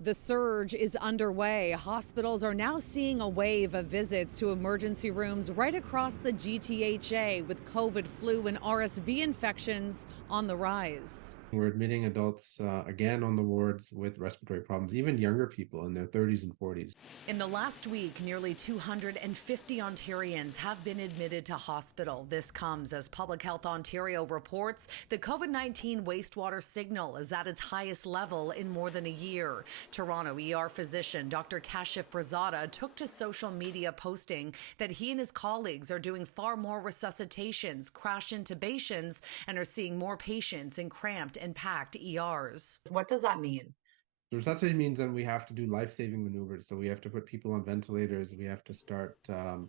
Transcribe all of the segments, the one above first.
The surge is underway. Hospitals are now seeing a wave of visits to emergency rooms right across the GTHA, with COVID, flu, and RSV infections on the rise. We're admitting adults again on the wards with respiratory problems, even younger people in their 30s and 40s. In the last week, nearly 250 Ontarians have been admitted to hospital. This comes as Public Health Ontario reports the COVID-19 wastewater signal is at its highest level in more than a year. Toronto ER physician Dr. Kashif Brazada took to social media posting that he and his colleagues are doing far more resuscitations, crash intubations, and are seeing more patients in cramped and packed ERs. What does that mean? Resuscitation means that we have to do life-saving maneuvers. So we have to put people on ventilators. We have to start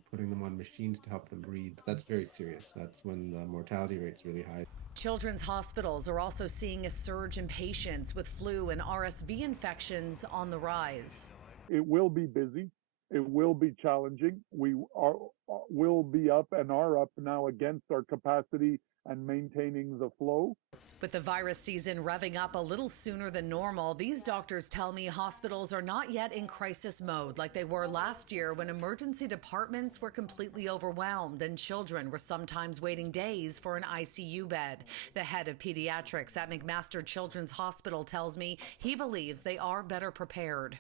putting them on machines to help them breathe. That's very serious. That's when the mortality rate's really high. Children's hospitals are also seeing a surge in patients with flu and RSV infections on the rise. It will be busy. It will be challenging. Will be up and are up now against our capacity and maintaining the flow. With the virus season revving up a little sooner than normal, these doctors tell me hospitals are not yet in crisis mode like they were last year, when emergency departments were completely overwhelmed and children were sometimes waiting days for an ICU bed. The head of pediatrics at McMaster Children's Hospital tells me he believes they are better prepared.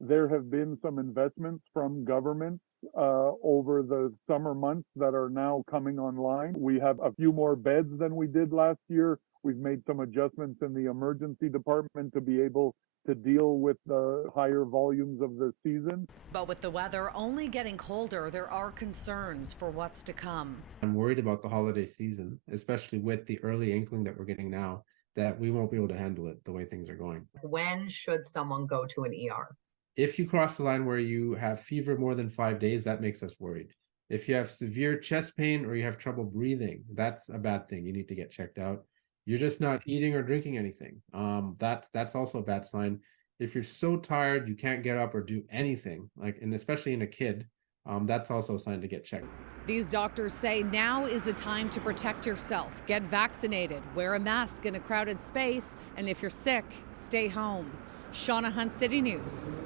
There have been some investments from government over the summer months that are now coming online. We have a few more beds than we did last year. We've made some adjustments in the emergency department to be able to deal with the higher volumes of the season. But with the weather only getting colder, there are concerns for what's to come. I'm worried about the holiday season, especially with the early inkling that we're getting now that we won't be able to handle it the way things are going. When should someone go to an ER? If you cross the line where you have fever more than 5 days, that makes us worried. If you have severe chest pain or you have trouble breathing, that's a bad thing. You need to get checked out. You're just not eating or drinking anything. That's also a bad sign. If you're so tired you can't get up or do anything, and especially in a kid, that's also a sign to get checked. These doctors say now is the time to protect yourself. Get vaccinated, wear a mask in a crowded space, and if you're sick, stay home. Shauna Hunt, City News.